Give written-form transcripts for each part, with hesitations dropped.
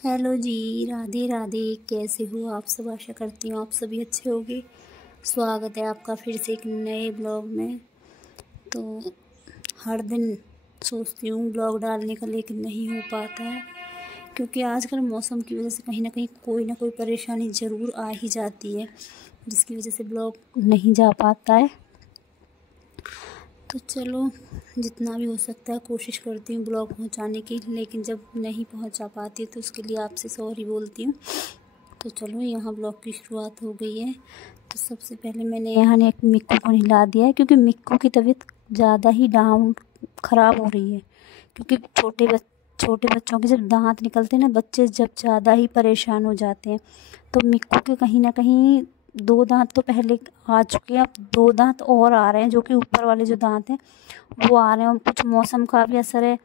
Hello जी, राधे राधे। कैसे हो आप सब? आशा करती हूँ आप सभी अच्छे होंगे। स्वागत है आपका फिर से एक नए ब्लॉग में। तो हर दिन सोचती हूँ ब्लॉग डालने का, लेकिन नहीं हो पाता है क्योंकि आजकल मौसम की वजह से कहीं ना कहीं कोई ना कोई परेशानी ज़रूर आ ही जाती है, जिसकी वजह से ब्लॉग नहीं जा पाता है। तो चलो, जितना भी हो सकता है कोशिश करती हूँ ब्लॉग पहुँचाने की, लेकिन जब नहीं पहुँचा पाती तो उसके लिए आपसे सॉरी बोलती हूँ। तो चलो, यहाँ ब्लॉग की शुरुआत हो गई है। तो सबसे पहले मैंने यहाँ ने एक मिक्कू को नहला दिया है क्योंकि मिक्कू की तबीयत ज़्यादा ही डाउन ख़राब हो रही है। क्योंकि छोटे बच्चों के जब दांत निकलते हैं ना, बच्चे जब ज़्यादा ही परेशान हो जाते हैं। तो मिक्कू के कहीं ना कहीं 2 दांत तो पहले आ चुके हैं, अब 2 दांत और आ रहे हैं, जो कि ऊपर वाले जो दांत हैं वो आ रहे हैं। और कुछ मौसम का भी असर है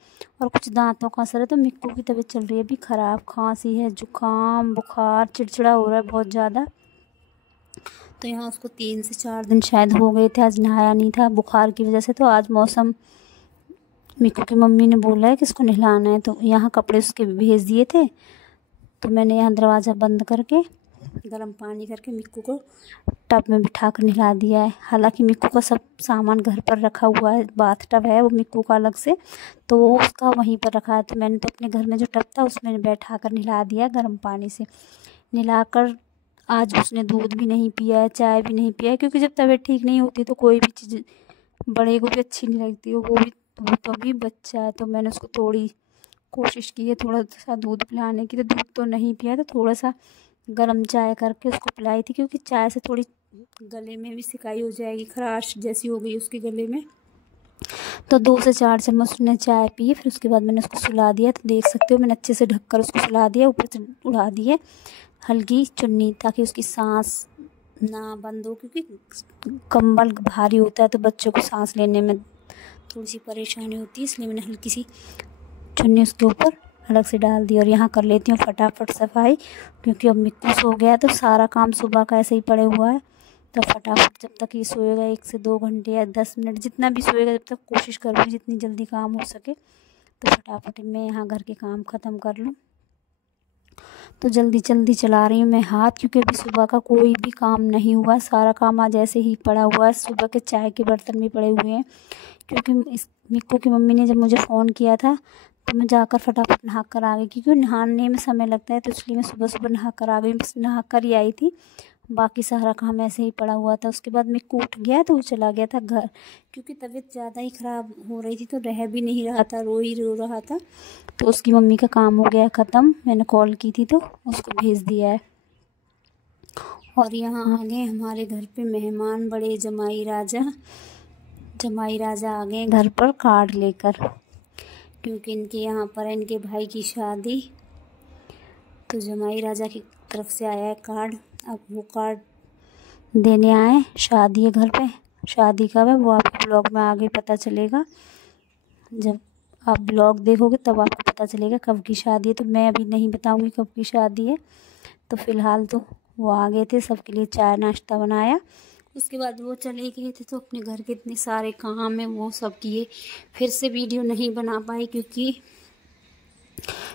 और कुछ दांतों का असर है। तो मिक्कू की तबीयत चल रही है अभी ख़राब, खांसी है, जुकाम, बुखार, चिड़चिड़ा हो रहा है बहुत ज़्यादा। तो यहाँ उसको 3 से 4 दिन शायद हो गए थे, आज नहाया नहीं था बुखार की वजह से। तो आज मौसम, मिक्कू की मम्मी ने बोला है कि इसको नहलाना है, तो यहाँ कपड़े उसके भेज दिए थे। तो मैंने यहाँ दरवाज़ा बंद करके गर्म पानी करके मिक्कू को टब में बिठा कर नहला दिया है। हालांकि मिक्कू का सब सामान घर पर रखा हुआ है, बाथ टब है वो मिक्कू का अलग से, तो वो उसका वहीं पर रखा है। तो मैंने तो अपने घर में जो टब था उसमें बैठा कर नहला दिया गर्म पानी से। नहलाकर आज उसने दूध भी नहीं पिया है, चाय भी नहीं पिया है, क्योंकि जब तबीयत ठीक नहीं होती तो कोई भी चीज़ बड़े को भी अच्छी नहीं लगती है। वो तो अभी बच्चा है, तो मैंने उसको थोड़ी कोशिश की है थोड़ा सा दूध पिलाने की। तो दूध तो नहीं पिया, तो थोड़ा सा गर्म चाय करके उसको पिलाई थी, क्योंकि चाय से थोड़ी गले में भी सिकाई हो जाएगी, खराश जैसी हो गई उसके गले में। तो 2 से 4 चम्मच उसने चाय पी, फिर उसके बाद मैंने उसको सुला दिया। तो देख सकते हो मैंने अच्छे से ढककर उसको सुला दिया, ऊपर से उड़ा दिए हल्की चुन्नी, ताकि उसकी सांस ना बंद हो, क्योंकि कंबल भारी होता है तो बच्चों को सांस लेने में थोड़ी सी परेशानी होती है। इसलिए मैंने हल्की सी चुन्नी उसके ऊपर अलग से डाल दी। और यहाँ कर लेती हूँ फटाफट सफाई, क्योंकि अब मिक्कू सो गया है तो सारा काम सुबह का ऐसे ही पड़े हुआ है। तो फटाफट जब तक ये सोएगा 1 से 2 घंटे या 10 मिनट जितना भी सोएगा, जब तक कोशिश करूँगी जितनी जल्दी काम हो सके तो फटाफट मैं यहाँ घर के काम ख़त्म कर लूँ। तो जल्दी जल्दी चला रही हूँ मैं हाथ, क्योंकि अभी सुबह का कोई भी काम नहीं हुआ, सारा काम आज ऐसे ही पड़ा हुआ है। सुबह के चाय के बर्तन भी पड़े हुए हैं, क्योंकि इस मिक्कू की मम्मी ने जब मुझे फ़ोन किया था तो मैं जाकर फटाफट नहा कर आ गई, क्योंकि नहाने में समय लगता है। तो इसलिए मैं सुबह सुबह नहा कर आ गई, बस नहा कर ही आई थी, बाकी सारा काम ऐसे ही पड़ा हुआ था। उसके बाद मिक्कू उठ गया तो वो चला गया था घर, क्योंकि तबीयत ज़्यादा ही ख़राब हो रही थी, तो रह भी नहीं रहा था, रो रहा था। तो उसकी मम्मी का काम हो गया ख़त्म, मैंने कॉल की थी तो उसको भेज दिया है। और यहाँ आ गए हमारे घर पे मेहमान, बड़े जमाई राजा आ गए घर पर कार्ड लेकर, क्योंकि इनके यहाँ पर है इनके भाई की शादी। तो जमाई राजा की तरफ से आया है कार्ड, अब वो कार्ड देने आए। शादी है घर पे, शादी कब है वो आपको ब्लॉग में आगे पता चलेगा। जब आप ब्लॉग देखोगे तब आपको पता चलेगा कब की शादी है। तो मैं अभी नहीं बताऊंगी कब की शादी है। तो फ़िलहाल तो वो आ गए थे, सबके लिए चाय नाश्ता बनाया, उसके बाद वो चले गए थे। तो अपने घर के इतने सारे काम हैं वो सब किए, फिर से वीडियो नहीं बना पाई, क्योंकि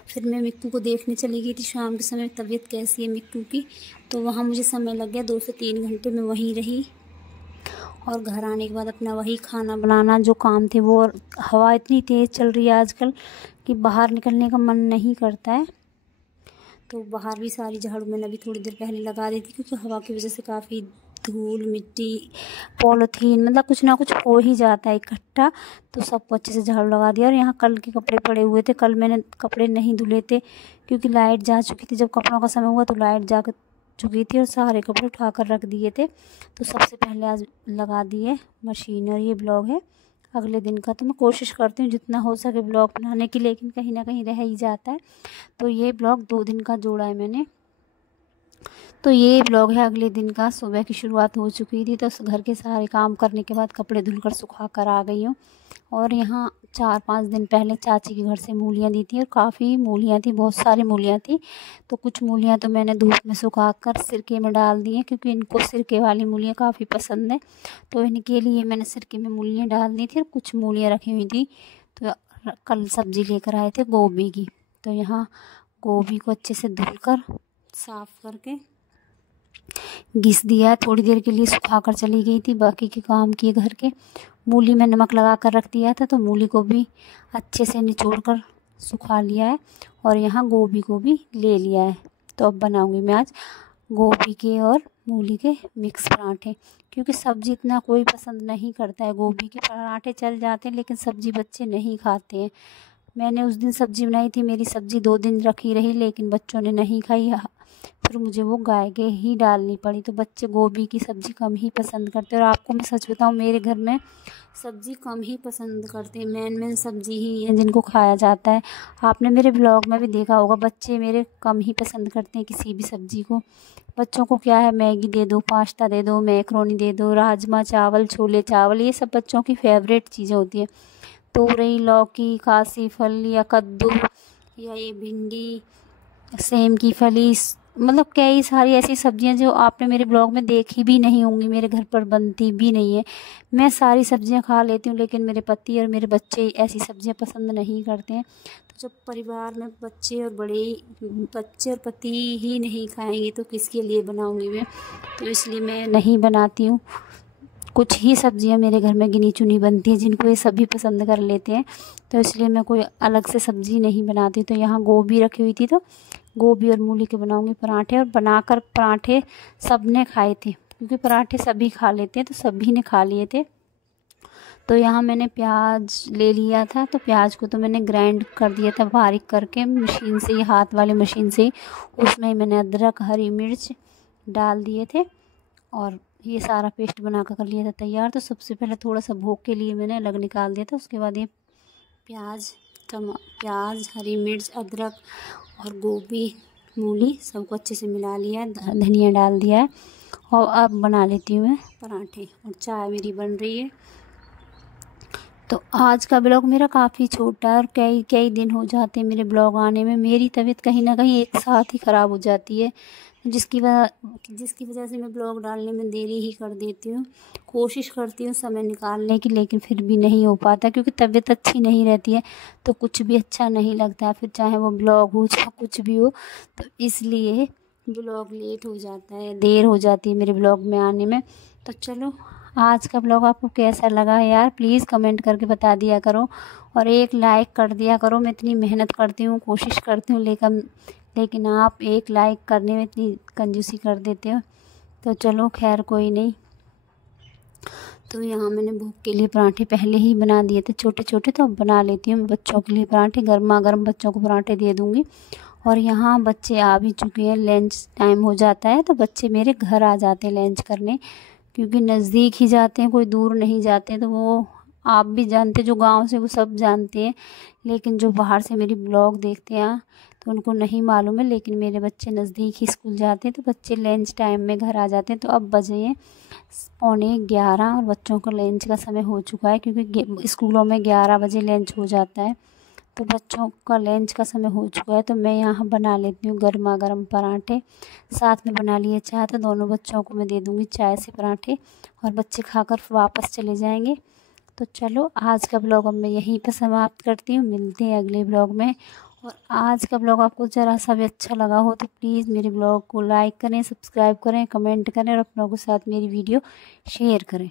फिर मैं मिक्कू को देखने चली गई थी शाम के समय, तबीयत कैसी है मिक्कू की। तो वहाँ मुझे समय लग गया, 2 से 3 घंटे में वहीं रही। और घर आने के बाद अपना वही खाना बनाना जो काम थे वो। और हवा इतनी तेज़ चल रही है आजकल कि बाहर निकलने का मन नहीं करता है। तो बाहर भी सारी झाड़ू मैंने अभी थोड़ी देर पहले लगा दी थी, क्योंकि हवा की वजह से काफ़ी धूल मिट्टी पॉलीथीन मतलब कुछ ना कुछ हो ही जाता है इकट्ठा। तो सबको अच्छे से झाड़ू लगा दिया। और यहाँ कल के कपड़े पड़े हुए थे, कल मैंने कपड़े नहीं धुले थे, क्योंकि लाइट जा चुकी थी। जब कपड़ों का समय हुआ तो लाइट जा चुकी थी और सारे कपड़े उठा कर रख दिए थे। तो सबसे पहले आज लगा दिए मशीन। और ये ब्लॉग है अगले दिन का। तो मैं कोशिश करती हूँ जितना हो सके ब्लॉग बनाने की, लेकिन कहीं ना कहीं रह ही जाता है। तो ये ब्लॉग 2 दिन का जोड़ा है मैंने। तो ये ब्लॉग है अगले दिन का। सुबह की शुरुआत हो चुकी थी, तो घर के सारे काम करने के बाद कपड़े धुलकर सुखा कर आ गई हूँ। और यहाँ 4-5 दिन पहले चाची के घर से मूलियाँ दी थी, और काफ़ी मूलियाँ थी, बहुत सारी मूलियाँ थी। तो कुछ मूलियाँ तो मैंने धूप में सुखा कर सिरके में डाल दी हैं, क्योंकि इनको सिरके वाली मूलियाँ काफ़ी पसंद है। तो इनके लिए मैंने सिरके में मूलियाँ डाल दी थी, और कुछ मूलियाँ रखी हुई थी। तो कल सब्ज़ी लेकर आए थे गोभी की, तो यहाँ गोभी को अच्छे से धुलकर साफ करके घिस दिया। थोड़ी देर के लिए सुखा कर चली गई थी, बाकी के काम किए घर के। मूली में नमक लगा कर रख दिया था, तो मूली को भी अच्छे से निचोड़ कर सुखा लिया है और यहाँ गोभी को भी ले लिया है। तो अब बनाऊंगी मैं आज गोभी के और मूली के मिक्स पराठे, क्योंकि सब्ज़ी इतना कोई पसंद नहीं करता है। गोभी के पराठे चल जाते हैं लेकिन सब्ज़ी बच्चे नहीं खाते हैं। मैंने उस दिन सब्ज़ी बनाई थी, मेरी सब्ज़ी 2 दिन रखी रही लेकिन बच्चों ने नहीं खाई, फिर मुझे वो गाय के ही डालनी पड़ी। तो बच्चे गोभी की सब्ज़ी कम ही पसंद करते हैं। और आपको मैं सच बताऊं, मेरे घर में सब्ज़ी कम ही पसंद करते हैं। मेन सब्ज़ी ही है जिनको खाया जाता है। आपने मेरे ब्लॉग में भी देखा होगा, बच्चे मेरे कम ही पसंद करते हैं किसी भी सब्ज़ी को। बच्चों को क्या है, मैगी दे दो, पास्ता दे दो, मैक्रोनी दे दो, राजमा चावल, छोले चावल, ये सब बच्चों की फेवरेट चीज़ें होती है। तोरई, लौकी, कासी फल या कद्दू या ये भिंडी, सेम की फली, मतलब कई सारी ऐसी सब्जियां जो आपने मेरे ब्लॉग में देखी भी नहीं होंगी, मेरे घर पर बनती भी नहीं है। मैं सारी सब्जियां खा लेती हूँ लेकिन मेरे पति और मेरे बच्चे ऐसी सब्जियां पसंद नहीं करते हैं। तो जब परिवार में बच्चे और पति ही नहीं खाएंगे तो किसके लिए बनाऊँगी मैं। तो इसलिए मैं नहीं बनाती हूँ। कुछ ही सब्जियां मेरे घर में गिनी चुनी बनती हैं जिनको ये सभी पसंद कर लेते हैं, तो इसलिए मैं कोई अलग से सब्ज़ी नहीं बनाती। तो यहाँ गोभी रखी हुई थी, तो गोभी और मूली के बनाऊंगी पराठे। और बनाकर पराठे सब ने खाए थे, क्योंकि पराठे सभी खा लेते हैं, तो सभी ने खा लिए थे। तो यहाँ मैंने प्याज ले लिया था, तो प्याज को तो मैंने ग्राइंड कर दिया था बारीक करके मशीन से, ये हाथ वाली मशीन से। उसमें मैंने अदरक, हरी मिर्च डाल दिए थे और ये सारा पेस्ट बना कर लिया था तैयार। तो सबसे पहले थोड़ा सा भोग के लिए मैंने अलग निकाल दिया था। उसके बाद ये प्याज, हरी मिर्च, अदरक और गोभी, मूली सबको अच्छे से मिला लिया है, धनिया डाल दिया है। और अब बना लेती हूँ मैं पराठे, और चाय मेरी बन रही है। तो आज का ब्लॉग मेरा काफ़ी छोटा है और कई दिन हो जाते हैं मेरे ब्लॉग आने में। मेरी तबीयत कहीं ना कहीं एक साथ ही ख़राब हो जाती है, जिसकी वजह से मैं ब्लॉग डालने में देरी ही कर देती हूँ। कोशिश करती हूँ समय निकालने की, लेकिन फिर भी नहीं हो पाता, क्योंकि तबीयत अच्छी नहीं रहती है तो कुछ भी अच्छा नहीं लगता, फिर चाहे वो ब्लॉग हो चाहे कुछ भी हो। तो इसलिए ब्लॉग लेट हो जाता है, देर हो जाती है मेरे ब्लॉग में आने में। तो चलो, आज का ब्लॉग आपको कैसा लगा यार, प्लीज़ कमेंट करके बता दिया करो और एक लाइक कर दिया करो। मैं इतनी मेहनत करती हूँ, कोशिश करती हूँ, लेकिन आप एक लाइक करने में इतनी कंजूसी कर देते हो। तो चलो खैर कोई नहीं। तो यहाँ मैंने भूख के लिए पराठे पहले ही बना दिए थे छोटे छोटे, तो अब बना लेती हूँ बच्चों के लिए पराठे। गर्मा गर्म बच्चों को पराठे दे दूँगी। और यहाँ बच्चे आ भी चुके हैं, लंच टाइम हो जाता है तो बच्चे मेरे घर आ जाते हैं लंच करने, क्योंकि नज़दीक ही जाते हैं, कोई दूर नहीं जाते। तो वो आप भी जानते, जो गांव से वो सब जानते हैं, लेकिन जो बाहर से मेरी ब्लॉग देखते हैं तो उनको नहीं मालूम है। लेकिन मेरे बच्चे नज़दीक ही स्कूल जाते हैं, तो बच्चे लंच टाइम में घर आ जाते हैं। तो अब बजे हैं 11:15 और बच्चों का लंच का समय हो चुका है, क्योंकि स्कूलों में 11 बजे लंच हो जाता है। तो बच्चों का लंच का समय हो चुका है। तो मैं यहाँ बना लेती हूँ गर्मा गर्म पराठे, साथ में बना लिए चाय। तो दोनों बच्चों को मैं दे दूँगी चाय से पराठे, और बच्चे खाकर वापस चले जाएंगे। तो चलो, आज का ब्लॉग अब मैं यहीं पर समाप्त करती हूँ, मिलते हैं अगले ब्लॉग में। और आज का ब्लॉग आपको ज़रा सा भी अच्छा लगा हो तो प्लीज़ मेरे ब्लॉग को लाइक करें, सब्सक्राइब करें, कमेंट करें और अपनों के साथ मेरी वीडियो शेयर करें।